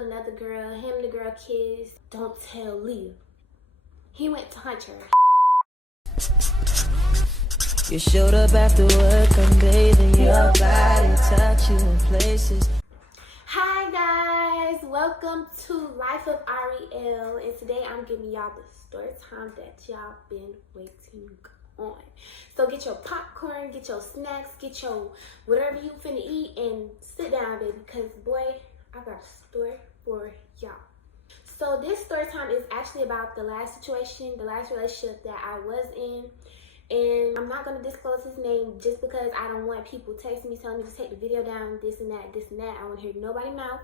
with another girl. Him and the girl kissed. Don't tell Leah. He went to hunt her. You showed up after work, I'm bathing your body, touch you in places. Hi guys, welcome to Life of Ariel, and today I'm giving y'all the story time that y'all been waiting on. So get your popcorn, get your snacks, get your whatever you finna eat, and sit down, baby, because boy, I got a story for y'all. So this story time is actually about the last situation, the last relationship that I was in. And I'm not going to disclose his name just because I don't want people texting me telling me to take the video down, this and that, this and that. I don't hear nobody's mouth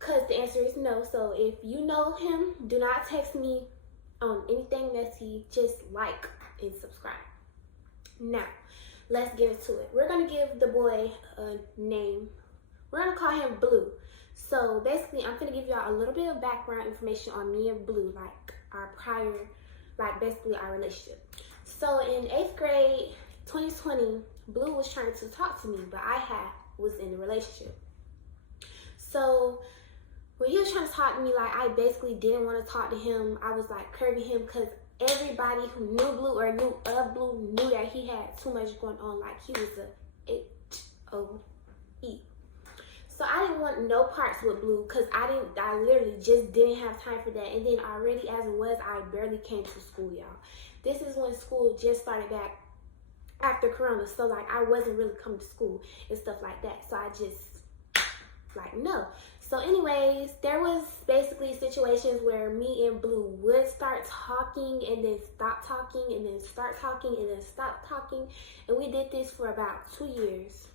because the answer is no. So if you know him, do not text me on anything messy. Just like and subscribe. Now, let's get into it. We're going to give the boy a name. We're going to call him Blue. So basically, I'm going to give y'all a little bit of background information on me and Blue, like our prior, like basically our relationship. So in 8th grade, 2020, Blue was trying to talk to me, but I was in a relationship. So when he was trying to talk to me, like I basically didn't want to talk to him. I was like curbing him because everybody who knew Blue or knew of Blue knew that he had too much going on. Like he was a H-O-E. So I didn't want no parts with Blue because I literally just didn't have time for that. And then already as it was, I barely came to school, y'all. This is when school just started back after Corona. So like I wasn't really coming to school and stuff like that. So I just like, no. So anyways, there was basically situations where me and Blue would start talking and then stop talking and then start talking and then stop talking. And we did this for about 2 years.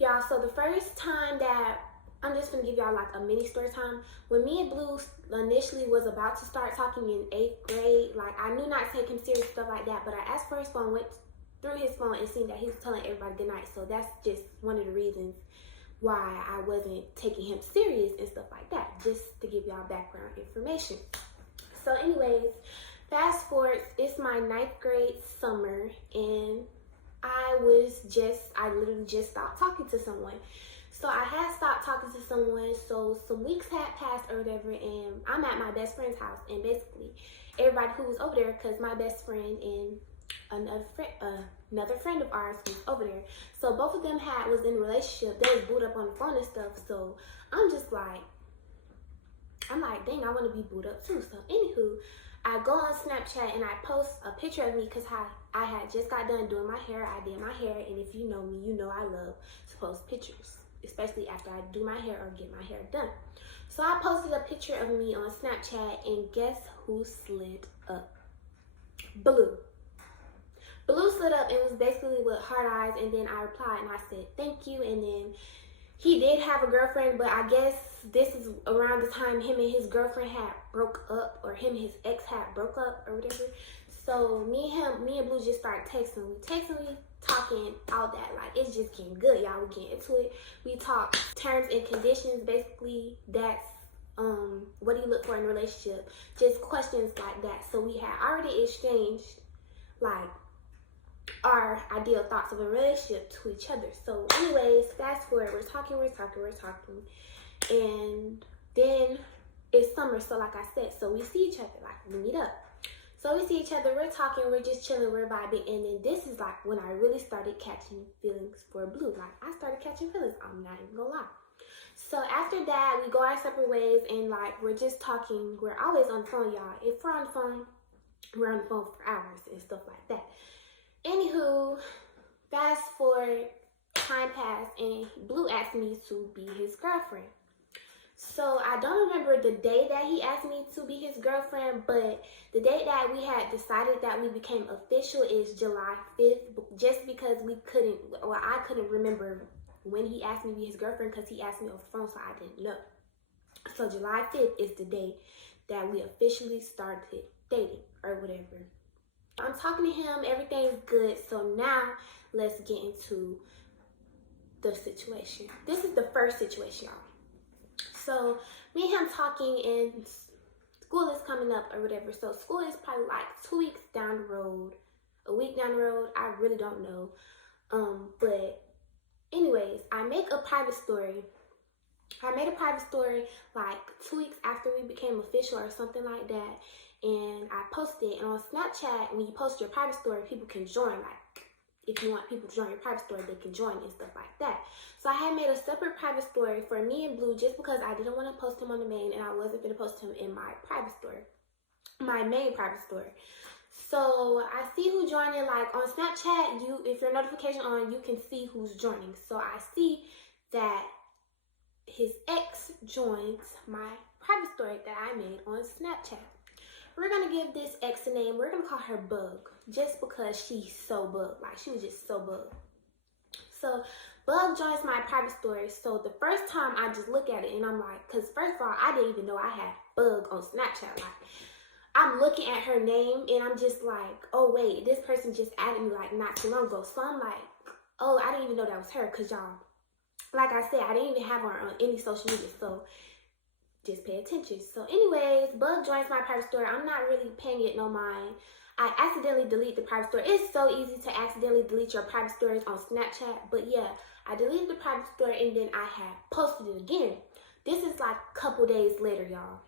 Y'all, so the first time that, I'm just gonna give y'all like a mini story time. When me and Blue initially was about to start talking in 8th grade, like I knew not to take him serious, stuff like that, but I asked for his phone, went through his phone and seen that he was telling everybody goodnight. So that's just one of the reasons why I wasn't taking him serious and stuff like that, just to give y'all background information. So anyways, fast forward, it's my 9th grade summer and I literally just stopped talking to someone. So I had stopped talking to someone, so some weeks had passed or whatever, and I'm at my best friend's house, and basically everybody who was over there, because my best friend and another friend of ours was over there, so both of them was in a relationship. They was booed up on the phone and stuff, so I'm like, dang, I want to be booed up too. So anywho, I go on Snapchat and I post a picture of me because I had just got done doing my hair. I did my hair, and if you know me, you know I love to post pictures, especially after I do my hair or get my hair done. So I posted a picture of me on Snapchat, and guess who slid up? Blue. Blue slid up and was basically with heart eyes, and then I replied and I said thank you. And then he did have a girlfriend, but I guess this is around the time him and his girlfriend had broke up, or him and his ex had broke up or whatever. So me and Blue just started texting. We talking, all that. Like, it's just getting good, y'all. We getting into it. We talk terms and conditions. Basically, that's what do you look for in a relationship? Just questions like that. So we had already exchanged like our ideal thoughts of a relationship to each other. So anyways, fast forward, we're talking, and then it's summer. So like I said, so we see each other, like we meet up. So we see each other, we're talking, we're just chilling, we're vibing, and then this is like when I really started catching feelings for Blue. Like I started catching feelings, I'm not even gonna lie. So after that, we go our separate ways, and like we're just talking. We're always on the phone, y'all. If we're on the phone, we're on the phone for hours and stuff like that. Anywho, fast forward, time passed, and Blue asked me to be his girlfriend. So I don't remember the day that he asked me to be his girlfriend, but the date that we had decided that we became official is July 5th, just because I couldn't remember when he asked me to be his girlfriend because he asked me over the phone, so I didn't know. So July 5th is the date that we officially started dating or whatever. I'm talking to him, everything's good, so now let's get into the situation. This is the first situation, y'all. So me and him talking, and school is coming up or whatever. So school is probably like 2 weeks down the road, a week down the road. I really don't know. But anyways, I make a private story I made a private story like 2 weeks after we became official or something like that. And I posted it. And on Snapchat, when you post your private story, people can join. Like, if you want people to join your private story, they can join and stuff like that. So I had made a separate private story for me and Blue just because I didn't want to post him on the main and I wasn't going to post him in my private story, my main private story. So I see who joined it. Like on Snapchat, if your notification on, you can see who's joining. So I see that his ex joins my private story that I made on Snapchat. We're gonna give this ex a name. We're gonna call her Bug, just because she's so bug. Like, she was just so bug. So Bug joins my private story. So the first time I just look at it and I'm like, because first of all, I didn't even know I had Bug on Snapchat. Like, I'm looking at her name and I'm just like, oh wait, this person just added me like not too long ago. So I'm like, oh, I didn't even know that was her, because y'all, like I said, I didn't even have her on any social media. So just pay attention. So anyways, Bug joins my private story. I'm not really paying it no mind. I accidentally delete the private story. It's so easy to accidentally delete your private stories on Snapchat. But yeah, I deleted the private story and then I had posted it again. This is like a couple days later, y'all.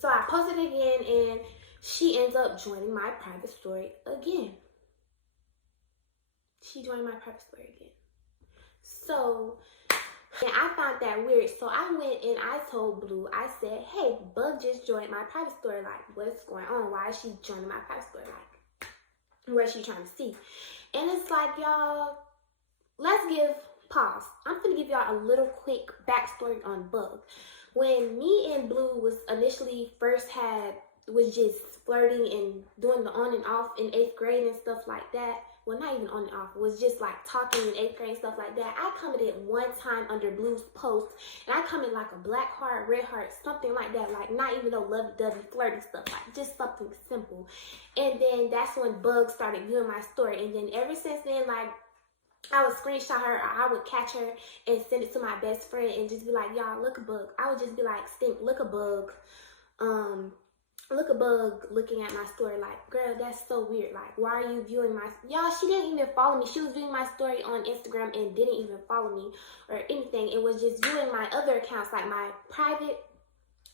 So I posted it again and she ends up joining my private story again. She joined my private story again. So and I found that weird. So I went and I told Blue, I said, hey, Bug just joined my private story. Like, what's going on? Why is she joining my private story? Like, what is she trying to see? And it's like, y'all, let's give pause. I'm going to give y'all a little quick backstory on Bug. When me and Blue was initially was just flirting and doing the on and off in 8th grade and stuff like that. Well, not even on and off. It was just like talking in 8th grade and stuff like that. I commented one time under Blue's post, and I commented like a black heart, red heart, something like that. Like, not even no lovey-dovey, flirty stuff. Like, just something simple. And then that's when Bug started viewing my story. And then ever since then, like, I would screenshot her, or I would catch her and send it to my best friend and just be like, y'all, look a Bug. I would just be like, Stink, look a Bug. Look a Bug looking at my story. Like, girl, that's so weird. Like, why are you viewing my... Y'all, she didn't even follow me. She was viewing my story on Instagram and didn't even follow me or anything. It was just viewing my other accounts, like my private,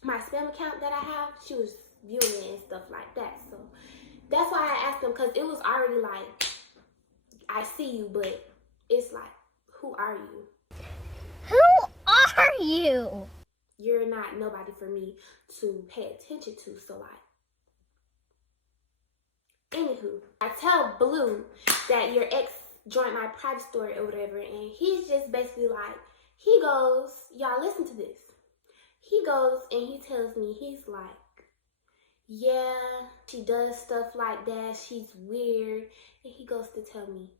my spam account that I have. She was viewing it and stuff like that. So that's why I asked them, because it was already like, I see you, but it's like, who are you? Who are you? You're not nobody for me to pay attention to. So like, anywho, I tell Blue that your ex joined my private story or whatever, and he's just basically like, he goes, y'all listen to this. He goes and he tells me, he's like, yeah, she does stuff like that. She's weird. And he goes to tell me,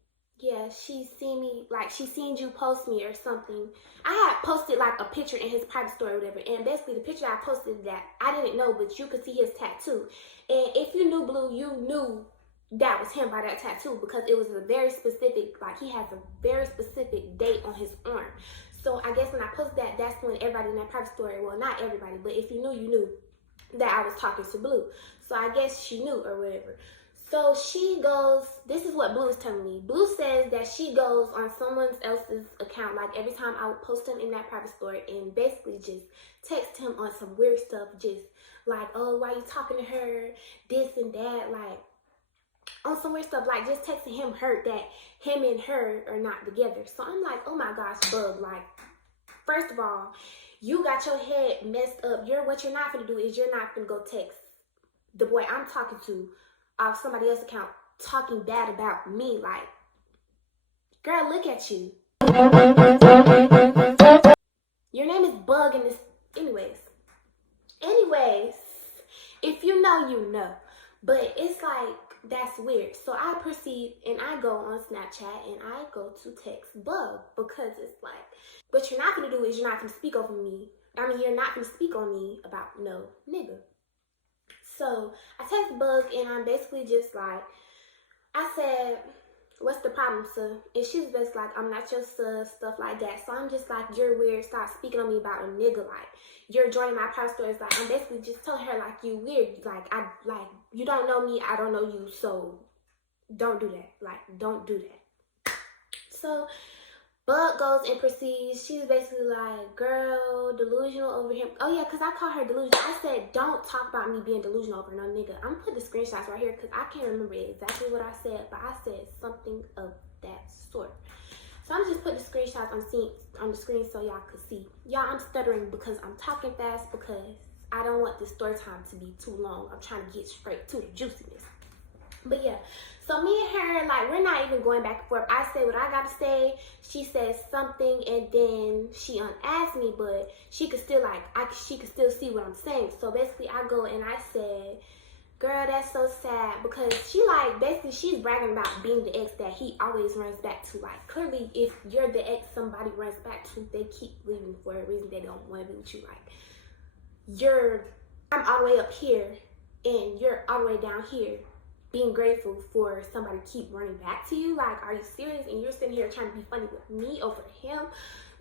yeah, she's seen me, like, she seen you post me or something. I had posted, like, a picture in his private story or whatever, and basically the picture I posted that I didn't know, but you could see his tattoo. And if you knew Blue, you knew that was him by that tattoo, because it was a very specific, like, he has a very specific date on his arm. So I guess when I posted that, that's when everybody in that private story, well, not everybody, but if you knew that I was talking to Blue. So I guess she knew or whatever. So she goes, this is what Blue is telling me. Blue says that she goes on someone else's account, like every time I would post him in that private story, and basically just text him on some weird stuff, just like, oh, why you talking to her, this and that, like, on some weird stuff, like just texting him hurt that him and her are not together. So I'm like, oh my gosh, Bug, like, first of all, you got your head messed up. What you're not gonna do is you're not gonna go text the boy I'm talking to off somebody else's account talking bad about me. Like, girl, look at you. Your name is Bug in this. Anyways, if you know, you know. But it's like, that's weird. So I proceed and I go on Snapchat and I go to text Bug, because it's like, what you're not gonna do is you're not gonna speak over me. I mean, you're not gonna speak on me about no nigga. So I text Bug and I'm basically just like, I said, what's the problem, sir? And she was basically like, I'm not your sir, stuff like that. So I'm just like, you're weird, stop speaking on me about a nigga. Like, you're joining my private stories. Like, I'm basically just telling her, like, you weird. Like, you don't know me, I don't know you, so don't do that. Like, don't do that. So Bug goes and proceeds. She's basically like, girl, delusional over him. Oh yeah, because I called her delusional. I said, don't talk about me being delusional over no nigga. I'm putting the screenshots right here because I can't remember exactly what I said, but I said something of that sort. So I'm just putting the screenshots on the screen so y'all could see. Y'all, I'm stuttering because I'm talking fast because I don't want this story time to be too long. I'm trying to get straight to the juiciness. But yeah, so me and her, like, we're not even going back and forth. I say what I gotta say. She says something, and then she unasked me, but she could still she could still see what I'm saying. So basically, I go and I said, girl, that's so sad, because she basically she's bragging about being the ex that he always runs back to. Like, clearly, if you're the ex somebody runs back to, they keep leaving for a reason. They don't want to be with you. Like, I'm all the way up here, and you're all the way down here, being grateful for somebody to keep running back to you. Like, are you serious? And you're sitting here trying to be funny with me over him?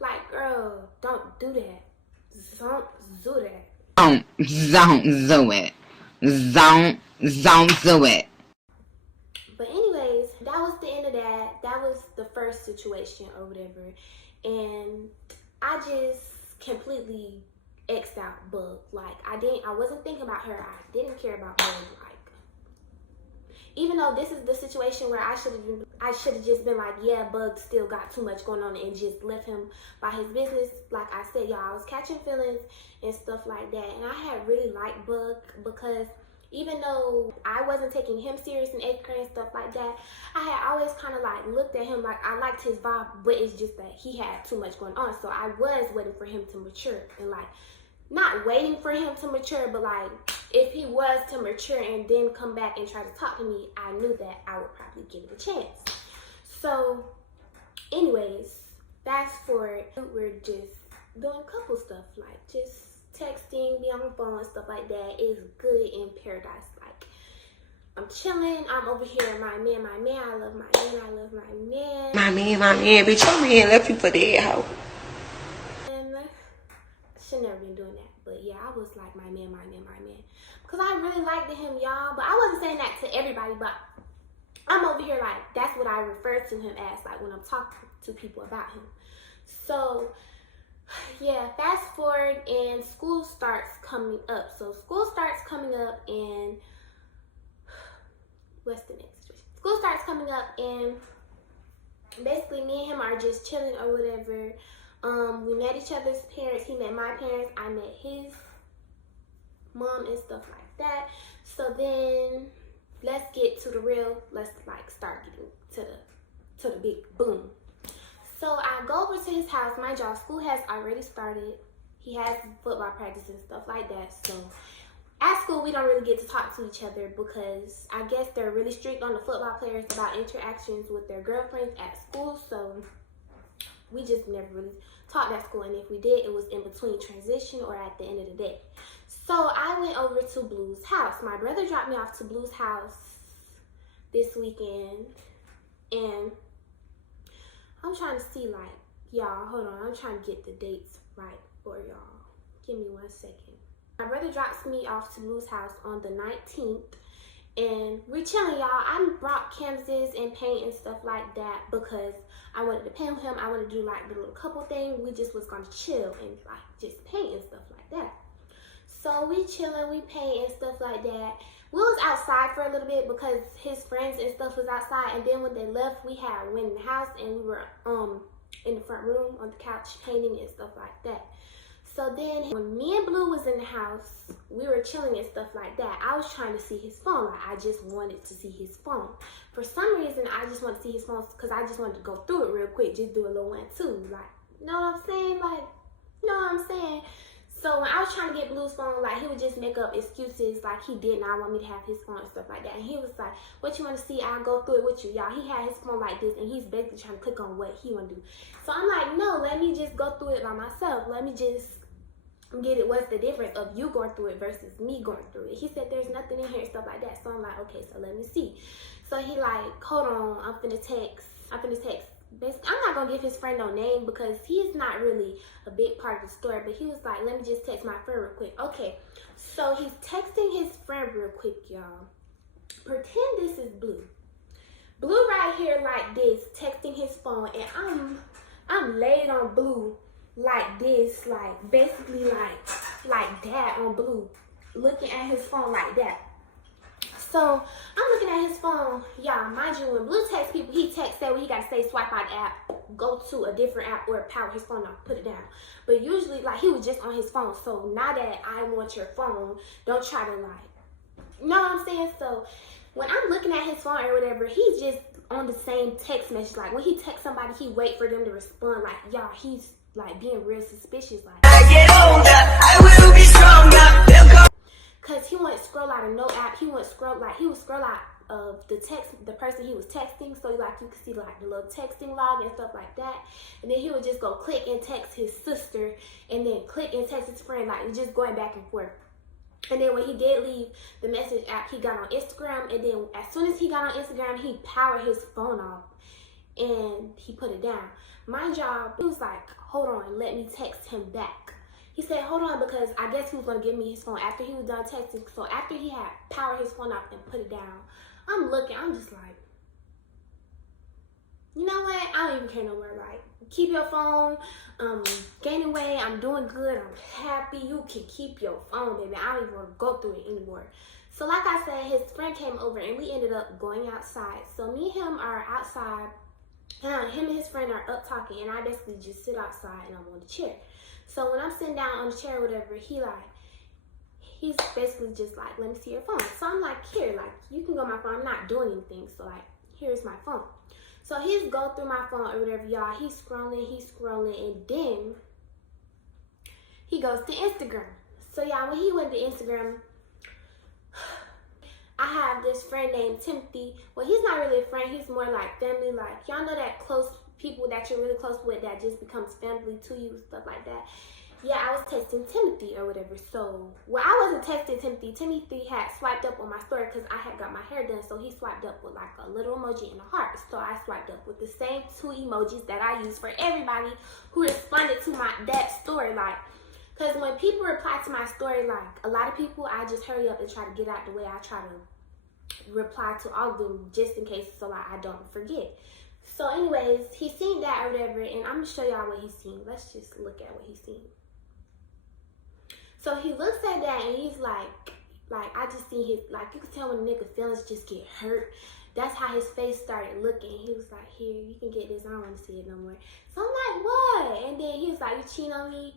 Like, girl, don't do that. Don't do that. Don't do it. Don't do it. But anyways, that was the end of that. That was the first situation or whatever. And I just completely X'd out Bug. Like, I wasn't thinking about her. I didn't care about Bug. Like, even though this is the situation where I should have just been like, yeah, Bug still got too much going on, and just left him by his business. Like I said, y'all, I was catching feelings and stuff like that. And I had really liked Bug because even though I wasn't taking him serious in 8th grade and stuff like that, I had always kind of like looked at him like I liked his vibe, but it's just that he had too much going on. So I was waiting for him to mature, and like, not waiting for him to mature, but like, if he was to mature and then come back and try to talk to me, I knew that I would probably give it a chance. So anyways, fast forward, we're just doing couple stuff, like just texting, be on the phone and stuff like that. It's good in paradise. Like, I'm chilling, I'm over here, my man, I love my man, I love my man. My man, bitch, your man left you for dead, hoe. Should never been doing that, but yeah, I was like, my man, because I really liked him, y'all. But I wasn't saying that to everybody, but I'm over here like, that's what I refer to him as, like, when I'm talking to people about him. So yeah, fast forward, and school starts coming up. So school starts coming up, and what's the next situation? School starts coming up, and basically me and him are just chilling or whatever. We met each other's parents. He met my parents. I met his mom and stuff like that. So then, let's get to the real. Let's like start getting to the big boom. So I go over to his house. Mind y'all, school has already started. He has football practice and stuff like that. So at school, we don't really get to talk to each other because I guess they're really strict on the football players about interactions with their girlfriends at school. So we just never really talked at school, and if we did, it was in between transition or at the end of the day. So I went over to Blue's house. My brother dropped me off to Blue's house this weekend, and I'm trying to see, like, y'all, hold on, I'm trying to get the dates right for y'all. Give me 1 second. My brother drops me off to Blue's house on the 19th. And we're chilling, y'all. I brought canvases and paint and stuff like that because I wanted to paint with him. I wanted to do like the little couple thing. We just was gonna chill and like just paint and stuff like that. So we chilling, we paint and stuff like that. We was outside for a little bit because his friends and stuff was outside. And then when they left, we had went in the house and we were in the front room on the couch painting and stuff like that. So then when me and Blue was in the house, we were chilling and stuff like that. I was trying to see his phone. Like, I just wanted to see his phone. For some reason, I just wanted to see his phone because I just wanted to go through it real quick. Just do a little 1-2. Like, you know what I'm saying? Like, you know what I'm saying? So when I was trying to get Blue's phone, like, he would just make up excuses like he did not want me to have his phone and stuff like that. And he was like, what you want to see? I'll go through it with you. Y'all, he had his phone like this, and he's basically trying to click on what he want to do. So I'm like, no, let me just go through it by myself. Let me just get it. What's the difference of you going through it versus me going through it? He said there's nothing in here and stuff like that. So I'm like, okay, so let me see. So he like, hold on, I'm finna text. Basically, I'm not gonna give his friend no name because he's not really a big part of the story, but he was like, let me just text my friend real quick. Okay, so he's texting his friend real quick, y'all. Pretend this is Blue. Blue right here like this, texting his phone, and I'm I'm laid on Blue like this, like basically like that on Blue, looking at his phone like that. So I'm looking at his phone, y'all. Mind you, when Blue texts people, he texts that when he gotta say swipe out the app, go to a different app, or power his phone off, put it down. But usually, like, he was just on his phone. So now that I want your phone, don't try to you know what I'm saying? So when I'm looking at his phone or whatever, he's just on the same text message. Like when he texts somebody, he wait for them to respond. Like, y'all, he's like being real suspicious. Like, I get older, I will be stronger. cause he wouldn't scroll out of no app. He would scroll out of the person he was texting. So like you could see like the little texting log and stuff like that. And then he would just go click and text his sister, and then click and text his friend, like just going back and forth. And then when he did leave the message app, he got on Instagram. And then as soon as he got on Instagram, he powered his phone off and he put it down. My job, he was like, hold on, let me text him back. He said, hold on, because I guess he was going to give me his phone after he was done texting. So after he had powered his phone off and put it down, I'm looking, I'm just like, you know what? I don't even care no more. Like, keep your phone. Gaining weight. I'm doing good. I'm happy. You can keep your phone, baby. I don't even want to go through it anymore. So like I said, his friend came over and we ended up going outside. So me and him are outside. Him and his friend are up talking, and I basically just sit outside and I'm on the chair. So when I'm sitting down on the chair or whatever, he's basically just like, let me see your phone. So I'm like, here, like, you can go on my phone. I'm not doing anything. So like, here's my phone. So he's go through my phone or whatever, y'all. He's scrolling, and then he goes to Instagram. So y'all, when he went to Instagram, I have this friend named Timothy. Well, he's not really a friend. He's more like family. Like, y'all know that close people that you're really close with that just becomes family to you and stuff like that. Yeah, I was texting Timothy or whatever. So, well, I wasn't texting Timothy. Timothy had swiped up on my story because I had got my hair done. So he swiped up with like a little emoji and a heart. So I swiped up with the same 2 emojis that I use for everybody who responded to that story. Like, because when people reply to my story, like a lot of people, I just hurry up and try to get out the way. I try to reply to all of them just in case, so like I don't forget. So anyways, he seen that or whatever, and I'm gonna show y'all what he's seen. Let's just look at what he's seen. So he looks at that and he's like I just seen his, like, you can tell when a nigga feelings just get hurt. That's how his face started looking. He was like, here, you can get this. I don't want to see it no more. So I'm like, what? And then he was like, you cheating on me?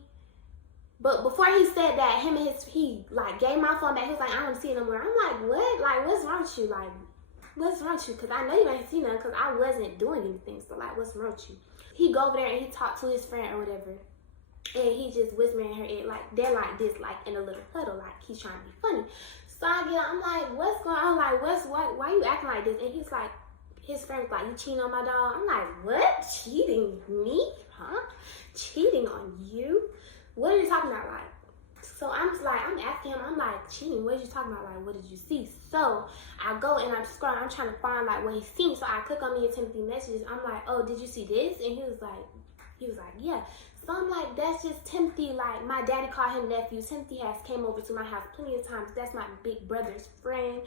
But before he said that, he like gave my phone back. He was like, I don't want to see it no more. I'm like, what? Like, what's wrong with you? Like, what's wrong with you? Because I know you ain't seen nothing because I wasn't doing anything. So like, what's wrong with you? He go over there and he talked to his friend or whatever. And he just whispering in her ear, like, they're like this, like in a little huddle, like he's trying to be funny. So I'm like, what's going on? Like, why you acting like this? And he's like, his friend was like, you cheating on my dog? I'm like, what? Cheating me? Huh? Cheating on you? What are you talking about? Like, so I'm asking him, I'm like, cheating, what are you talking about? Like, what did you see? So I go and I'm scrolling, I'm trying to find like what he's seen. So I click on me and Timothy messages. I'm like, oh, did you see this? And he was like, yeah. So I'm like, that's just Timothy. Like, my daddy called him nephew. Timothy has came over to my house plenty of times. That's my big brother's friend.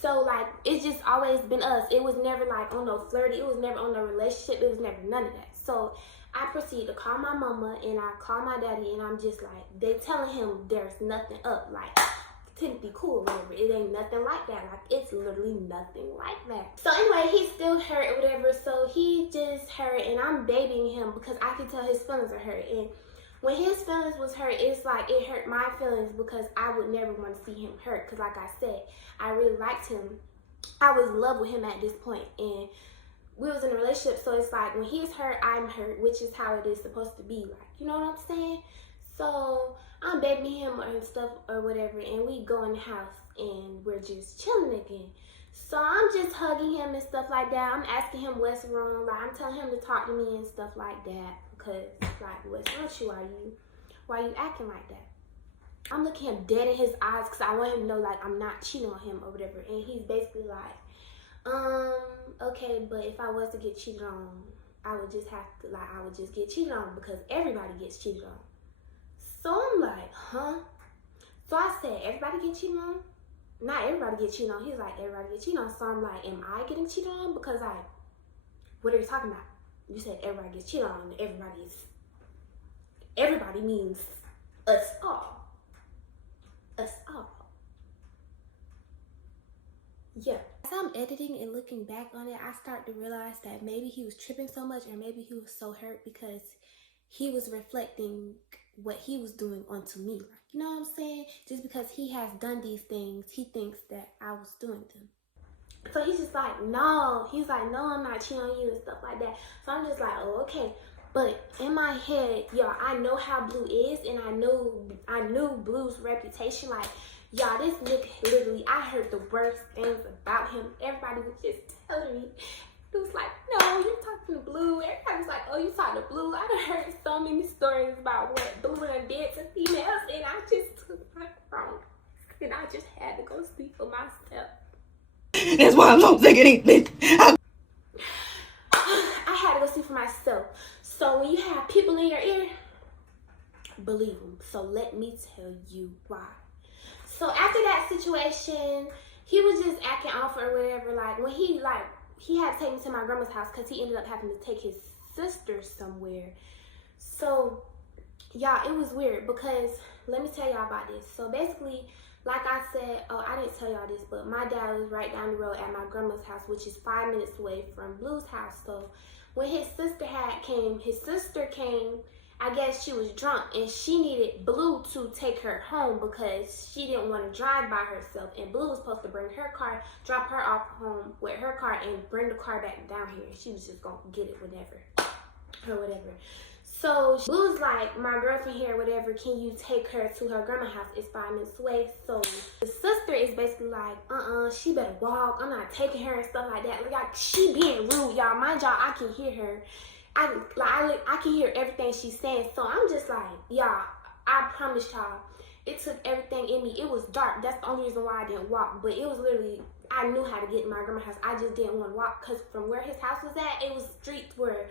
So like, it's just always been us. It was never like on no flirty. It was never on no relationship. It was never none of that. So I proceed to call my mama and I call my daddy, and I'm just like, they telling him there's nothing up. Like, Timothy cool, whatever. It ain't nothing like that. Like, it's literally nothing like that. So anyway, he's still hurt or whatever. So he just hurt, and I'm babying him because I can tell his feelings are hurt. And when his feelings was hurt, it's like it hurt my feelings because I would never want to see him hurt. Because like I said, I really liked him. I was in love with him at this point, and we was in a relationship. So it's like when he's hurt, I'm hurt, which is how it is supposed to be. Like, you know what I'm saying? So I'm babying him and stuff or whatever, and we go in the house and we're just chilling again. So I'm just hugging him and stuff like that. I'm asking him what's wrong. Like, I'm telling him to talk to me and stuff like that because, like, what's wrong with you? Why are you acting like that? I'm looking him dead in his eyes because I want him to know, like, I'm not cheating on him or whatever. And he's basically like, okay, but if I was to get cheated on, I would just get cheated on because everybody gets cheated on. So I'm like, huh? So I said, everybody get cheated on? Not everybody get cheated on. He's like, everybody get cheated on. So I'm like, am I getting cheated on? Because what are you talking about? you said everybody gets cheated on. Everybody means us all. Us all. Yeah. As I'm editing and looking back on it, I start to realize that maybe he was tripping so much, or maybe he was so hurt because he was reflecting what he was doing onto me. Like, you know what I'm saying? Just because he has done these things, he thinks that I was doing them. So he's just like, no. He's like, no, I'm not cheating on you and stuff like that. So I'm just like, oh, okay. But in my head, y'all, I know how Blue is, and I knew Blue's reputation. Like, y'all, this nigga, literally, I heard the worst things about him. Everybody was just telling me. It was like, no, you're talking to Blue. Everybody was like, oh, you talking to Blue. I done heard so many stories about what Blue done did to females, and I just took my wrong. And I just had to go speak for myself. That's why I'm so sick of these bitches. I had to go see for myself. So when you have people in your ear, believe them. So let me tell you why. So after that situation, he was just acting off or whatever. Like when he had to take me to my grandma's house because he ended up having to take his sister somewhere. So y'all, it was weird because let me tell y'all about this. So basically, like I said, oh, I didn't tell y'all this, but my dad was right down the road at my grandma's house, which is 5 minutes away from Blue's house. So when his sister came, I guess she was drunk and she needed Blue to take her home because she didn't want to drive by herself. And Blue was supposed to bring her car, drop her off home with her car, and bring the car back down here. She was just gonna get it whatever. So Blue was like, my girlfriend here, whatever, can you take her to her grandma's house? It's 5 minutes away. So the sister is basically like, she better walk. I'm not taking her and stuff like that. Like she being rude, y'all. Mind y'all, I can hear her. I can hear everything she's saying. So I'm just like, y'all, I promise y'all, it took everything in me. It was dark. That's the only reason why I didn't walk. But it was literally, I knew how to get to my grandma's house. I just didn't want to walk because from where his house was at, it was streets where,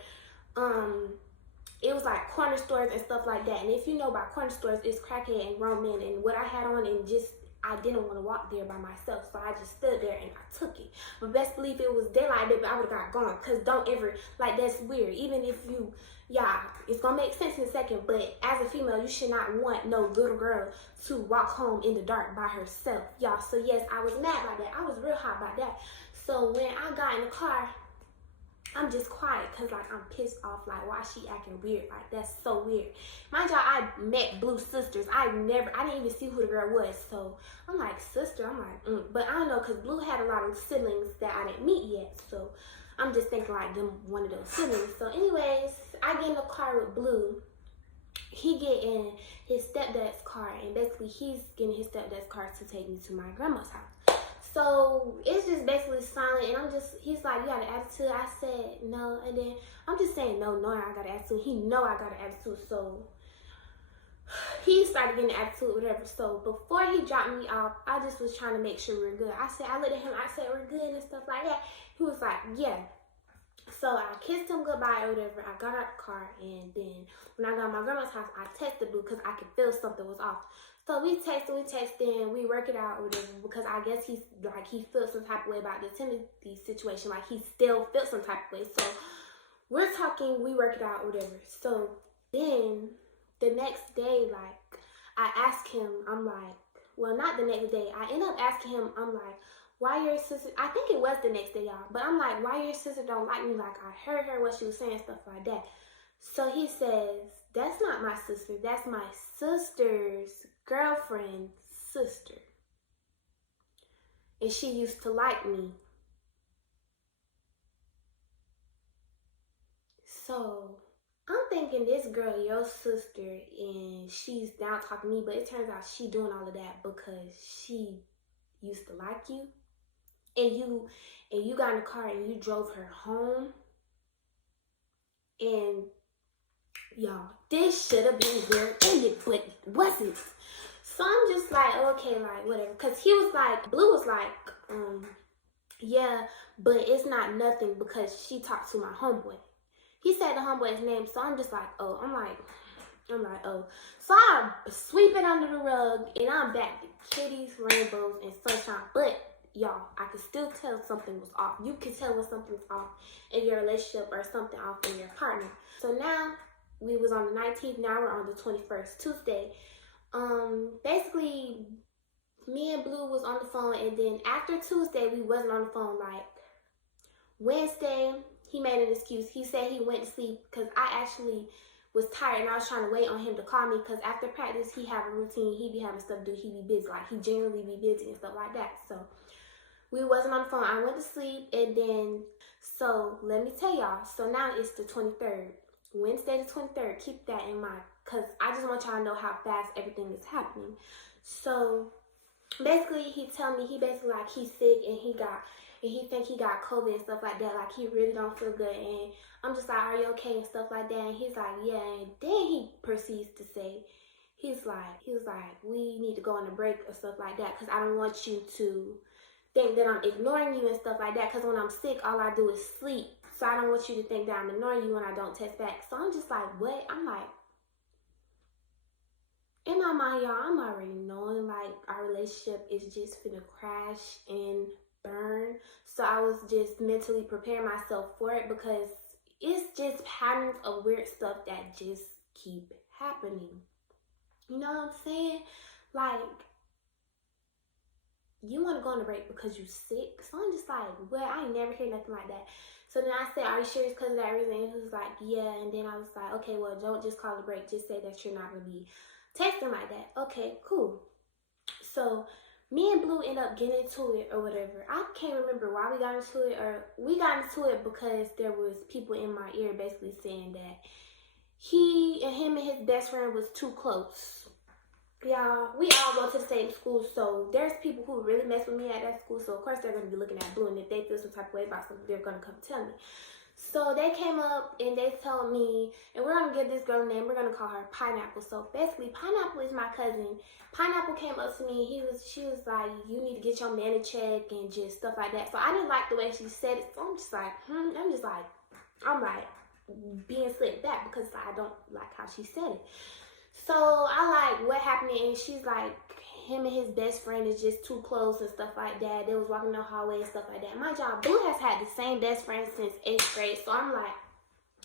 it was like corner stores and stuff like that. And if you know about corner stores, it's crackhead and grown men. And what I had on, and just, I didn't want to walk there by myself. So I just stood there and I took it. But best believe it was daylight, baby, I would have got gone. Because don't ever, like, that's weird. Even if you, yeah, it's going to make sense in a second. But as a female, you should not want no little girl to walk home in the dark by herself. Y'all, so yes, I was mad about that. I was real hot about that. So when I got in the car, I'm just quiet because, like, I'm pissed off. Like, why she acting weird? Like, that's so weird. Mind y'all, I met Blue's sisters. I didn't even see who the girl was. So, I'm like, sister? I'm like, But I don't know, because Blue had a lot of siblings that I didn't meet yet. So, I'm just thinking, like, them one of those siblings. So, anyways, I get in the car with Blue. He get in his stepdad's car. And basically, he's getting his stepdad's car to take me to my grandma's house. So it's just basically silent, and he's like, you got an attitude? I said, no, and then I'm just saying, no, I got an attitude. He know I got an attitude, so he started getting an attitude, whatever. So before he dropped me off, I just was trying to make sure we're good. I looked at him, I said, we're good and stuff like that. He was like, yeah. So I kissed him goodbye or whatever. I got out the car, and then when I got to my grandma's house, I texted Blue because I could feel something was off. So we texted, and we work it out or whatever, because I guess he felt some type of way about the Timothy situation. Like, he still felt some type of way. So we're talking, we work it out or whatever. So then the next day, like, I asked him, I'm like, well, not the next day. I end up asking him, I'm like, why your sister, I think it was the next day, y'all, but I'm like, why your sister don't like me? Like, I heard her, what she was saying, stuff like that. So he says, that's not my sister. That's my sister's girlfriend's sister. And she used to like me. So I'm thinking this girl, your sister, and she's down talking to me, but it turns out she doing all of that because she used to like you. And you got in the car and you drove her home. And y'all, this should have been where it ended, but it wasn't. So I'm just like, okay, like, whatever. Because he was like, Blue was like, yeah, but it's not nothing because she talked to my homeboy. He said the homeboy's name, so I'm just like, oh. I'm like, oh. So I sweep it under the rug, and I'm back to kitties, rainbows, and sunshine. But y'all, I could still tell something was off. You can tell when something's off in your relationship or something off in your partner. So now we was on the 19th, now we're on the 21st, Tuesday. Basically, me and Blue was on the phone, and then after Tuesday, we wasn't on the phone. Like Wednesday, he made an excuse. He said he went to sleep because I actually was tired and I was trying to wait on him to call me, because after practice, he have a routine. He be having stuff to do. He be busy. Like, he generally be busy and stuff like that. So we wasn't on the phone. I went to sleep, and then, so let me tell y'all. So now it's the 23rd. Wednesday the 23rd. Keep that in mind, because I just want y'all to know how fast everything is happening. So basically, he tell me, he basically like he's sick and he think he got COVID and stuff like that. Like, he really don't feel good. And I'm just like, are you okay and stuff like that? And he's like, yeah. And then he proceeds to say, he was like, we need to go on a break or stuff like that, because I don't want you to think that I'm ignoring you and stuff like that, because when I'm sick, all I do is sleep. So I don't want you to think that I'm ignoring you when I don't text back. So I'm just like, what? I'm like, in my mind, y'all, I'm already knowing like our relationship is just finna crash and burn. So I was just mentally preparing myself for it, because it's just patterns of weird stuff that just keep happening. You know what I'm saying? Like, you want to go on a break because you sick? So I'm just like, well, I ain't never heard nothing like that. So then I said, are you sure it's because of that reason? And he was like, yeah. And then I was like, okay, well, don't just call it a break. Just say that you're not going to be texting like that. Okay, cool. So me and Blue end up getting into it or whatever. I can't remember why we got into it, or we got into it because there was people in my ear basically saying that him and his best friend was too close. Y'all, we all go to the same school, so there's people who really mess with me at that school, so of course they're going to be looking at Blue, and if they feel some type of way about something, they're going to come tell me. So they came up and they told me, and we're going to give this girl a name, we're going to call her Pineapple. So basically, Pineapple is my cousin. Pineapple came up to me, she was like, you need to get your man in check and just stuff like that. So I didn't like the way she said it, so I'm just like, I'm like being slipped back, because I don't like how she said it. So I like, what happened? And she's like, him and his best friend is just too close and stuff like that. They was walking the hallway and stuff like that. My job, Blue has had the same best friend since 8th grade. So I'm like,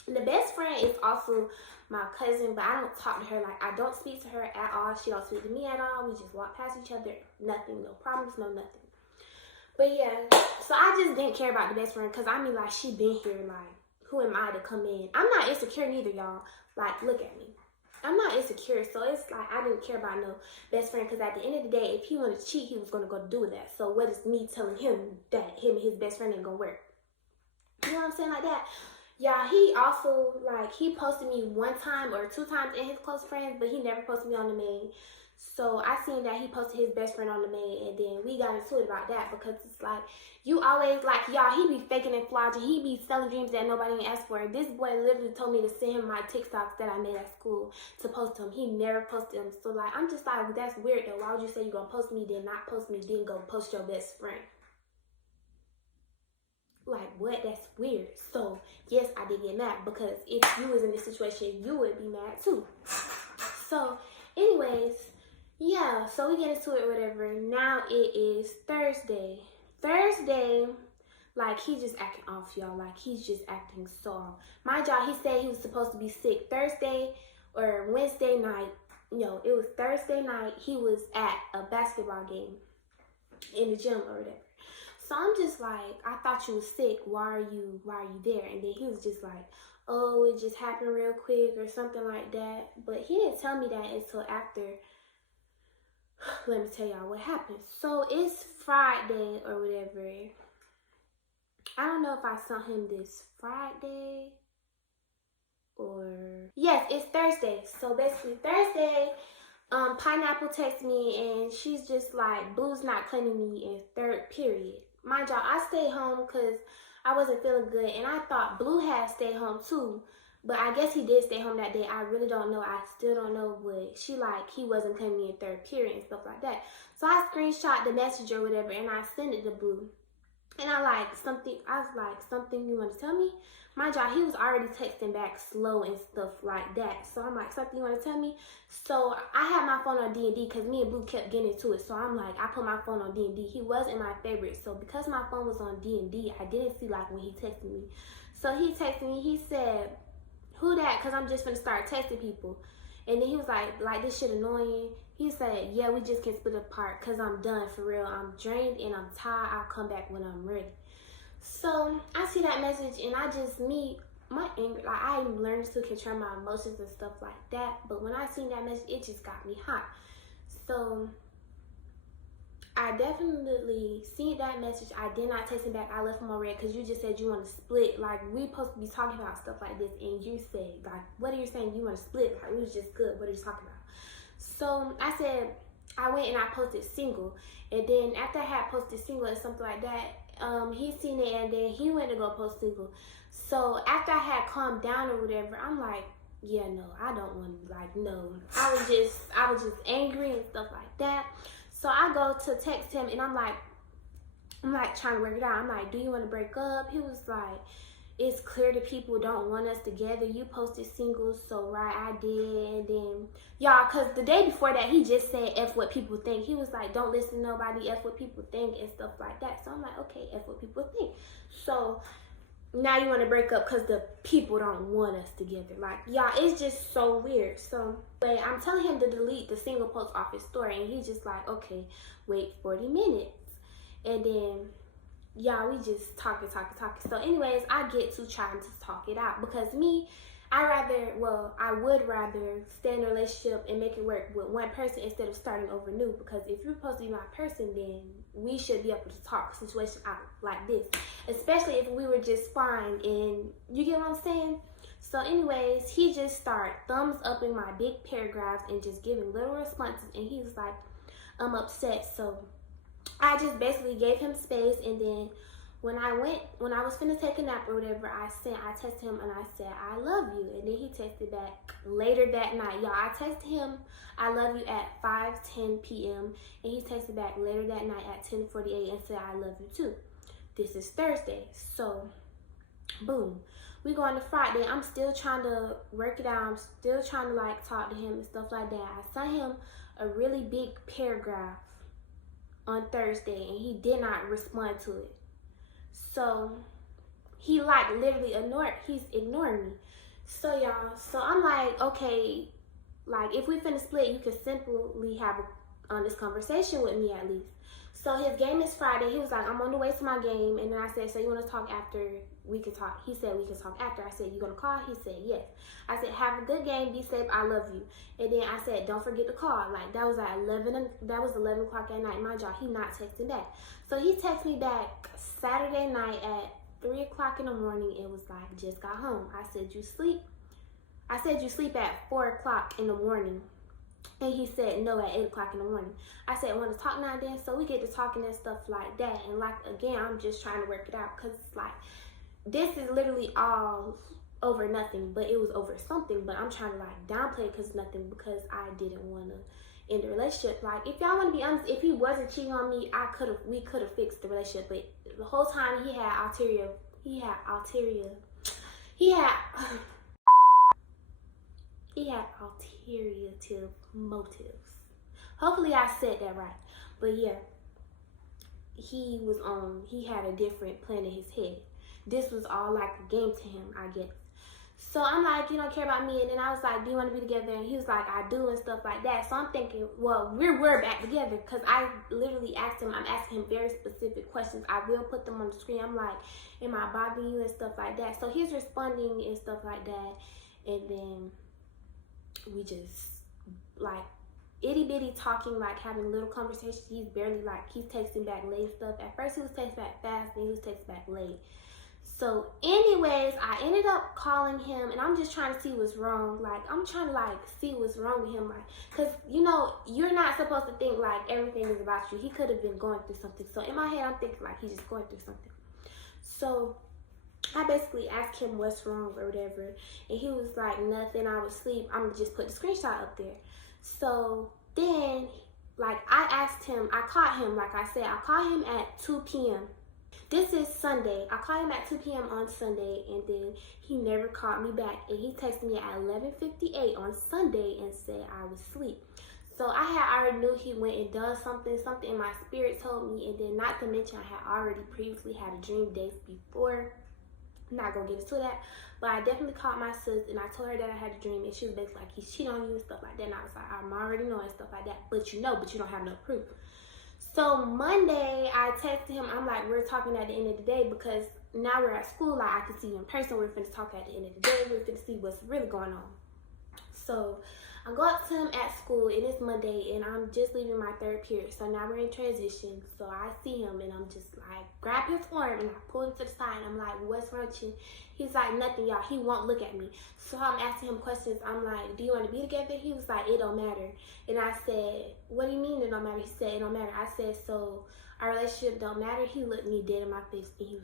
the best friend is also my cousin, but I don't talk to her. Like, I don't speak to her at all. She don't speak to me at all. We just walk past each other. Nothing, no problems, no nothing. But yeah, so I just didn't care about the best friend, because I mean, like, she been here. Like, who am I to come in? I'm not insecure neither, y'all. Like, look at me. I'm not insecure, so it's like I didn't care about no best friend, because at the end of the day, if he wanted to cheat, he was going to go do that. So what is me telling him that him and his best friend ain't going to work? You know what I'm saying? Like that. Yeah, he also, like, he posted me 1 time or 2 times in his close friends, but he never posted me on the main. So I seen that he posted his best friend on the main, and then we got into it about that, because it's like, you always, like, y'all, he be faking and flogging. He be selling dreams that nobody ain't asked for. This boy literally told me to send him my TikToks that I made at school to post to him. He never posted them. So, like, I'm just like, well, that's weird, though. Why would you say you're going to post me, then not post me, then go post your best friend? Like, what? That's weird. So, yes, I did get mad, because if you was in this situation, you would be mad, too. So, anyways, yeah, so we get into it or whatever. Now it is Thursday. Like, he's just acting off, y'all. Like, he's just acting so off. My job, he said he was supposed to be sick Thursday or Wednesday night. No, it was Thursday night. He was at a basketball game in the gym or whatever. So I'm just like, I thought you was sick. Why are you there? And then he was just like, oh, it just happened real quick or something like that. But he didn't tell me that until after. Let me tell y'all what happened. So it's Friday or whatever. I don't know if I saw him this Friday or... Yes, it's Thursday. So basically Thursday, Pineapple texts me and she's just like, Blue's not claiming me in 3rd period. Mind y'all, I stayed home because I wasn't feeling good, and I thought Blue had stayed home too. But I guess he did stay home that day. I really don't know. I still don't know, but she like, he wasn't claiming me in 3rd period and stuff like that. So I screenshot the message or whatever, and I sent it to Blue. And I was like, something you want to tell me? Mind y'all, he was already texting back slow and stuff like that. So I'm like, something you want to tell me? So I had my phone on D&D because me and Blue kept getting into it. So I'm like, I put my phone on D&D. He wasn't my favorite. So because my phone was on D&D, I didn't see like when he texted me. So he texted me, he said, who that? Because I'm just going to start texting people. And then he was like this shit annoying. He said, yeah, we just can split apart because I'm done for real. I'm drained and I'm tired. I'll come back when I'm ready. So I see that message and my anger, like I learned to control my emotions and stuff like that. But when I seen that message, it just got me hot. So I definitely seen that message. I did not text him back. I left him on red because you just said you want to split. Like, we supposed to be talking about stuff like this, and you said, like, what are you saying? You want to split? Like, it was just good. What are you talking about? So I said, I went and I posted single. And then after I had posted single or something like that, he seen it and then he went to go post single. So after I had calmed down or whatever, I'm like, yeah, no, I don't want to, like, no. I was just angry and stuff like that. So I go to text him and I'm like trying to work it out. I'm like, do you want to break up? He was like, it's clear that people don't want us together. You posted singles, so right, I did. And then, y'all, because the day before that, he just said F what people think. He was like, don't listen to nobody, F what people think and stuff like that. So I'm like, okay, F what people think. So now you want to break up because the people don't want us together. Like, y'all, it's just so weird. So but I'm telling him to delete the single post off his story, and he's just like, okay, wait 40 minutes. And then, y'all, we just talking. So anyways, I get to trying to talk it out because I would rather stay in a relationship and make it work with one person instead of starting over new. Because if you're supposed to be my person, then we should be able to talk the situation out like this, especially if we were just fine. And you get what I'm saying? So anyways, he just started thumbs upping my big paragraphs and just giving little responses, and he was like, I'm upset. So I just basically gave him space, and then when I was finna take a nap or whatever, I texted him and I said, I love you. And then he texted back later that night. Y'all, I texted him, I love you at 5:10 p.m. And he texted back later that night at 10:48 and said, I love you too. This is Thursday. So, boom. We go on to Friday. I'm still trying to work it out. I'm still trying to, like, talk to him and stuff like that. I sent him a really big paragraph on Thursday, and he did not respond to it. So he like literally ignoring me. So y'all, so I'm like, okay, like if we finna split, you could simply have an honest conversation with me at least. So his game is Friday. He was like, I'm on the way to my game. And then I said, so you want to talk after? We can talk. He said, we can talk after. I said, you gonna call? He said, yes. I said, have a good game. Be safe. I love you. And then I said, don't forget to call. Like, that was at 11 o'clock at night. My job, he not texting back. So he texted me back Saturday night at 3 o'clock in the morning. It was like, just got home. I said, you sleep? I said, you sleep at 4 o'clock in the morning. And he said no at 8 o'clock in the morning. I said, want to talk now then? So we get to talking and stuff like that. And like, again, I'm just trying to work it out because it's like, this is literally all over nothing, but it was over something. But I'm trying to like downplay it because nothing, because I didn't want to end the relationship. Like, if y'all want to be honest, if he wasn't cheating on me, we could have fixed the relationship. But the whole time he had ulterior motives. Hopefully I said that right. But yeah, he had a different plan in his head. This was all like a game to him, I guess. So I'm like, you don't care about me. And then I was like, do you want to be together? And he was like, I do, and stuff like that. So I'm thinking, well, we're back together, because I literally asked him, I'm asking him very specific questions. I will put them on the screen. I'm like, am I bothering you and stuff like that? So he's responding and stuff like that. And then we just like itty bitty talking, like having little conversations. He's barely like, he's texting back late stuff. At first he was texting back fast, then he was texting back late. So anyways, I ended up calling him, and I'm just trying to see what's wrong. Like, I'm trying to like see what's wrong with him, like, because you know, you're not supposed to think like everything is about you. He could have been going through something. So in my head, I'm thinking like he's just going through something. So I basically asked him what's wrong or whatever, and he was like, nothing, I was asleep. I'm gonna just put the screenshot up there. So then, like, I asked him, I caught him, like I said, I caught him at 2 p.m. This is Sunday. I called him at 2 p.m. on Sunday, and then he never called me back. And he texted me at 11:58 on Sunday and said I was asleep. So I had already knew he went and done something in my spirit told me, and then not to mention I had already previously had a dream days before. I'm not gonna get into that, but I definitely called my sis and I told her that I had a dream, and she was basically like, he's cheating on you and stuff like that. And I was like, I'm already knowing stuff like that, but you don't have no proof. So Monday I texted him, I'm like, we're talking at the end of the day because now we're at school, like I can see you in person, we're finna talk at the end of the day, we're finna see what's really going on. So I go up to him at school, and it's Monday, and I'm just leaving my third period. So now we're in transition. So I see him, and I'm just like, grab his arm, and I pull him to the side, and I'm like, what's wrong with you? He's like, nothing, y'all. He won't look at me. So I'm asking him questions. I'm like, do you want to be together? He was like, it don't matter. And I said, what do you mean it don't matter? He said, it don't matter. I said, so our relationship don't matter? He looked me dead in my face, and he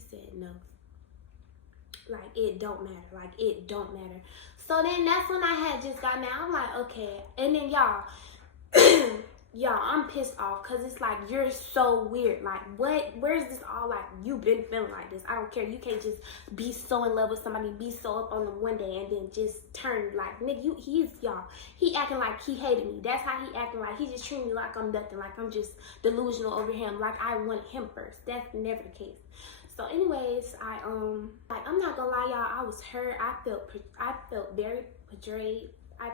said, no. Like, it don't matter. Like, it don't matter. So then that's when I had just got mad. I'm like, okay. And then y'all, I'm pissed off because it's like, you're so weird. Like, where's this all like, you've been feeling like this? I don't care. You can't just be so in love with somebody, be so up on them one day and then just turn like, nigga, he acting like he hated me. That's how he acting, like he just treating me like I'm nothing, like I'm just delusional over him, like I wanted him first. That's never the case. So anyways, I'm not gonna lie, y'all, I was hurt. I felt very betrayed. I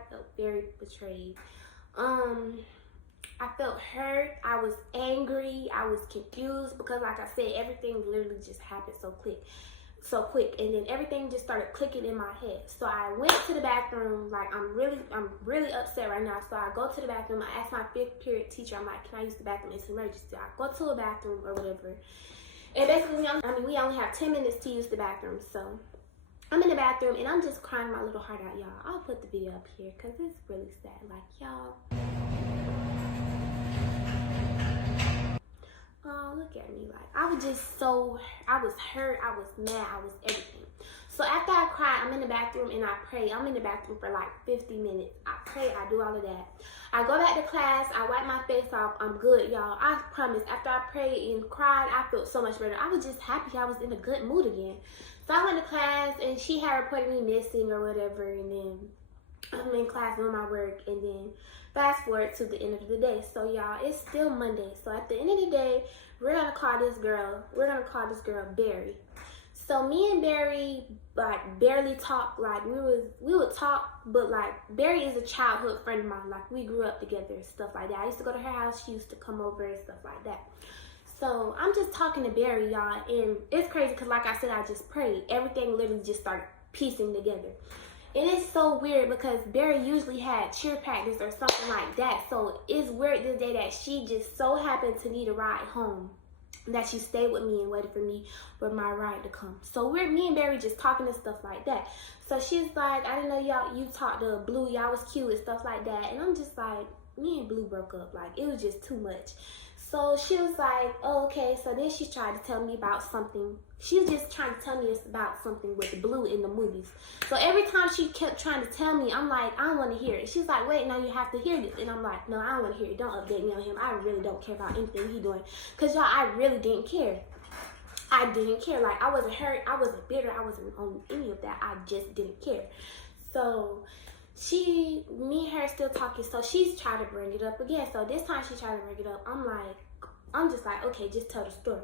felt hurt. I was angry. I was confused because, like I said, everything literally just happened so quick, and then everything just started clicking in my head. So I went to the bathroom. Like, I'm really upset right now. So I go to the bathroom. I asked my 5th period teacher, I'm like, can I use the bathroom? It's an emergency. I go to the bathroom or whatever. And basically, we only have 10 minutes to use the bathroom. So I'm in the bathroom and I'm just crying my little heart out, y'all. I'll put the video up here because it's really sad. Like, y'all. Oh, look at me. Like, I was hurt, I was mad, I was everything. So after I cry, I'm in the bathroom and I pray. I'm in the bathroom for like 50 minutes. I pray, I do all of that. I go back to class, I wipe my face off, I'm good, y'all. I promise, after I prayed and cried, I felt so much better. I was just happy, I was in a good mood again. So I went to class and she had reported me missing or whatever, and then I'm in class doing my work, and then fast forward to the end of the day. So y'all, it's still Monday. So at the end of the day, we're gonna call this girl Barry. So me and Barry like barely talk. Like we would talk, but like Barry is a childhood friend of mine. Like we grew up together and stuff like that. I used to go to her house, she used to come over and stuff like that. So I'm just talking to Barry, y'all, and it's crazy because like I said, I just prayed. Everything literally just started piecing together. And it's so weird because Barry usually had cheer practice or something like that. So it's weird this day that she just so happened to need a ride home, that she stayed with me and waited for me for my ride to come. So me and Barry just talking and stuff like that. So she's like, I didn't know you talked to Blue, y'all was cute and stuff like that. And I'm just like, me and Blue broke up. Like, it was just too much. So she was like, oh, okay. So then she tried to tell me about something. She was just trying to tell me about something with Blue in the movies. So every time she kept trying to tell me, I'm like, I don't want to hear it. She's like, wait, now you have to hear this. And I'm like, no, I don't want to hear it. Don't update me on him. I really don't care about anything he's doing. Because, y'all, I really didn't care. I didn't care. Like, I wasn't hurt. I wasn't bitter. I wasn't on any of that. I just didn't care. So me and her still talking. So she's trying to bring it up again. So this time she tried to bring it up. I'm just like, okay, just tell the story.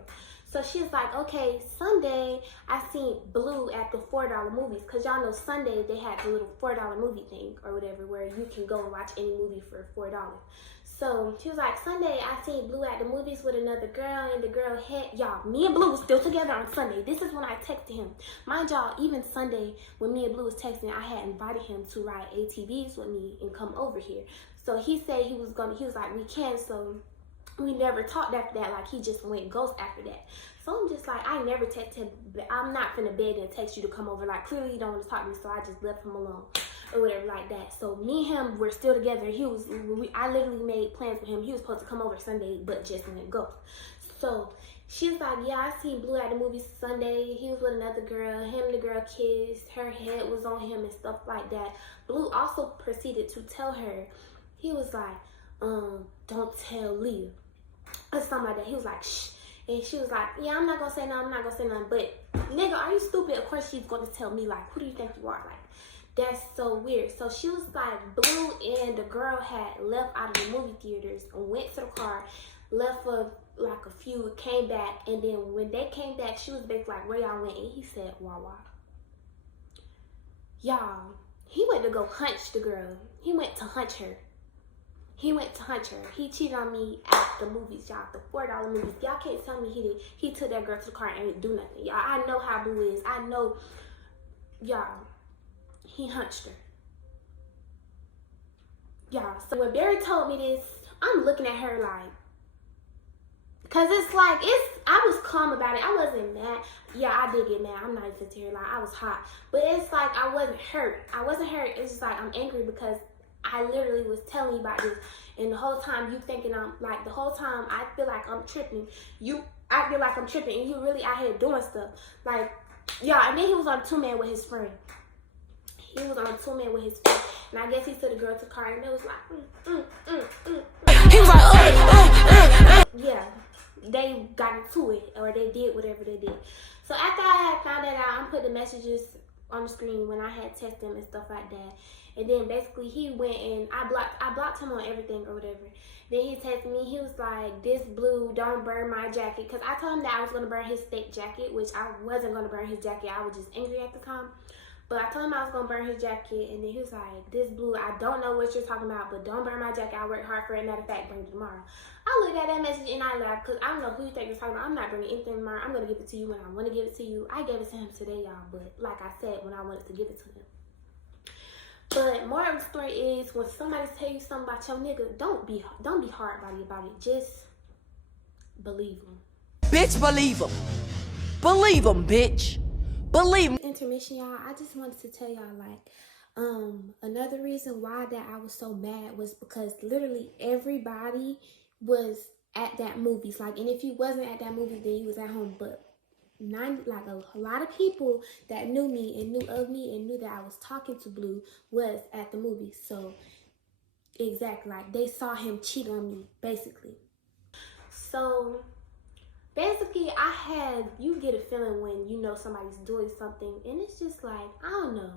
So she was like, okay, Sunday I seen Blue at the $4 movies. Because y'all know Sunday they had the little $4 movie thing or whatever where you can go and watch any movie for $4. So she was like, Sunday I seen Blue at the movies with another girl, and the girl had, y'all, me and Blue was still together on Sunday. This is when I texted him. Mind y'all, even Sunday when me and Blue was texting, I had invited him to ride ATVs with me and come over here. So he said he was like, we can. So we never talked after that. Like, he just went ghost after that. So I'm just like, I never text him. I'm not finna beg and text you to come over. Like, clearly you don't want to talk to me, so I just left him alone or whatever like that. So me and him were still together. I literally made plans with him. He was supposed to come over Sunday, but just went ghost. So she was like, yeah, I seen Blue at the movies Sunday. He was with another girl. Him and the girl kissed. Her head was on him and stuff like that. Blue also proceeded to tell her, he was like, don't tell Leah. or something like that. He was like, shh. And she was like, yeah, I'm not gonna say nothing, I'm not gonna say nothing. But nigga, are you stupid? Of course she's gonna tell me, like, who do you think you are? Like, that's so weird. So she was like, Blue and the girl had left out of the movie theaters and went to the car, left for like a few, came back, and then when they came back, she was basically like, where y'all went? And he said, Wawa. Y'all, he went to go hunch the girl. He went to hunch her. He went to hunch her. He cheated on me at the movies, y'all. The $4 movies. Y'all can't tell me he did. He took that girl to the car and didn't do nothing. Y'all, I know how Blue is. I know, y'all. He hunched her. Y'all, so when Barry told me this, I'm looking at her like, cause it's like, I was calm about it. I wasn't mad. Yeah, I did get mad. I'm not even here. Like, I was hot. But it's like, I wasn't hurt. I wasn't hurt. It's just like, I'm angry because I literally was telling you about this. And the whole time you thinking I'm, like, the whole time I feel like I'm tripping. I feel like I'm tripping and you really out here doing stuff. Like, yeah, and then he was on a 2-man with his friend. He was on a 2-man with his friend. And I guess he took the girl to the car and it was like, He was like, yeah. They got into it, or they did whatever they did. So after I had found that out, I put the messages on the screen when I had texted him and stuff like that. And then basically he went and I blocked him on everything or whatever. Then he texted me, he was like, this Blue, don't burn my jacket. Because I told him that I was going to burn his fake jacket, which I wasn't going to burn his jacket. I was just angry at the time. But I told him I was going to burn his jacket. And then he was like, this Blue, I don't know what you're talking about, but don't burn my jacket. I worked hard for it. Matter of fact, bring it tomorrow. I looked at that message and I laughed because I don't know who you think you're talking about. I'm not bringing anything tomorrow. I'm going to give it to you when I want to give it to you. I gave it to him today, y'all. But like I said, when I wanted to give it to him. But more of the story is when somebody tell you something about your nigga, don't be hard about it. Just believe him. Bitch, believe him. Believe him, bitch. Believe him. Intermission, y'all. I just wanted to tell y'all, like, another reason why that I was so mad was because literally everybody was at that movies. Like, and if you wasn't at that movie, then you was at home. But a lot of people that knew me and knew of me and knew that I was talking to Blue was at the movies. So exactly, like, they saw him cheat on me, basically. So basically, you get a feeling when you know somebody's doing something, and it's just like, I don't know.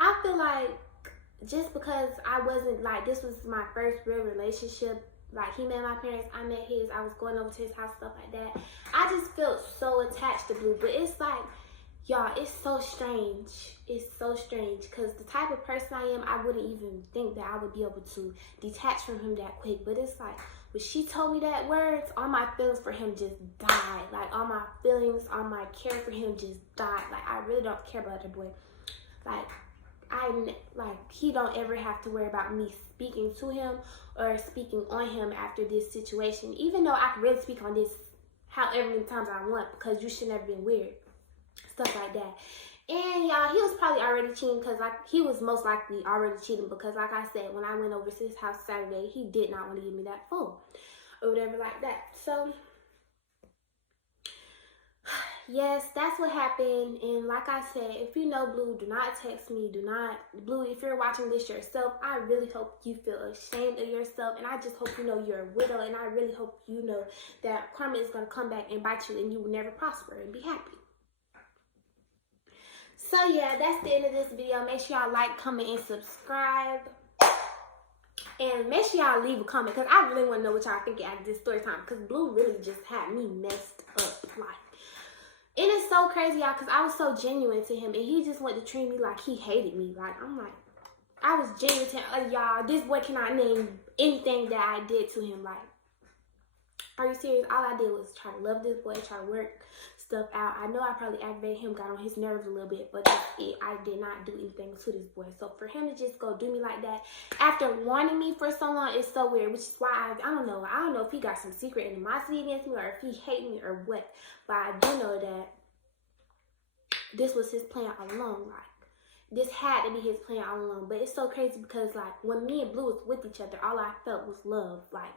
I feel like just because I wasn't, like, this was my first real relationship, like, he met my parents, I met his, I was going over to his house, stuff like that. I just felt so attached to Blue, but it's like, y'all, it's so strange. It's so strange, because the type of person I am, I wouldn't even think that I would be able to detach from him that quick, but it's like, when she told me that words, all my feelings for him just died. Like, all my feelings, all my care for him just died. Like, I really don't care about the boy. Like, he don't ever have to worry about me speaking to him or speaking on him after this situation. Even though I can really speak on this however many times I want, because you should never been weird. Stuff like that. And y'all, he was probably already cheating because, like, he was most likely already cheating because, like I said, when I went over to his house Saturday, he did not want to give me that phone or whatever like that. So yes, that's what happened. And like I said, if you know Blue, do not text me. Blue, if you're watching this yourself, I really hope you feel ashamed of yourself. And I just hope you know you're a widow. And I really hope you know that karma is going to come back and bite you and you will never prosper and be happy. So yeah, that's the end of this video. Make sure y'all like, comment, and subscribe. And make sure y'all leave a comment, because I really want to know what y'all think after this story time. Because Blue really just had me messed up. Like, it is so crazy, y'all, because I was so genuine to him. And he just wanted to treat me like he hated me. Like, I'm like, I was genuine to him. Y'all, this boy cannot name anything that I did to him. Like, are you serious? All I did was try to love this boy, try to work stuff out. I know I probably aggravated him, got on his nerves a little bit, but that's it. I did not do anything to this boy. So for him to just go do me like that after warning me for so long is so weird, which is why I don't know if he got some secret animosity against me or if he hate me or what. But I do know that this was his plan all along. Like, this had to be his plan all along. But it's so crazy because, like, when me and Blue was with each other, all I felt was love. Like,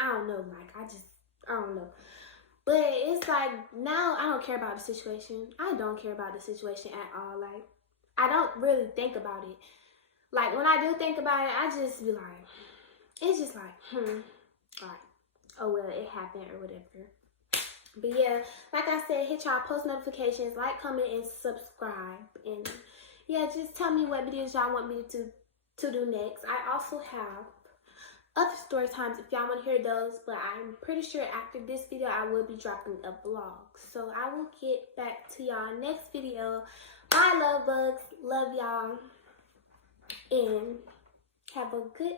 I don't know, like, I don't know. But it's like, now I don't care about the situation. I don't care about the situation at all. Like, I don't really think about it. Like, when I do think about it, I just be like, it's just like, like, oh well, it happened or whatever. But yeah, like I said, hit y'all post notifications, like, comment, and subscribe. And yeah, just tell me what videos y'all want me to do next. I also have other story times if y'all want to hear those, but I'm pretty sure after this video I will be dropping a vlog. So I will get back to y'all next video. Bye, love bugs. Love y'all. And have a good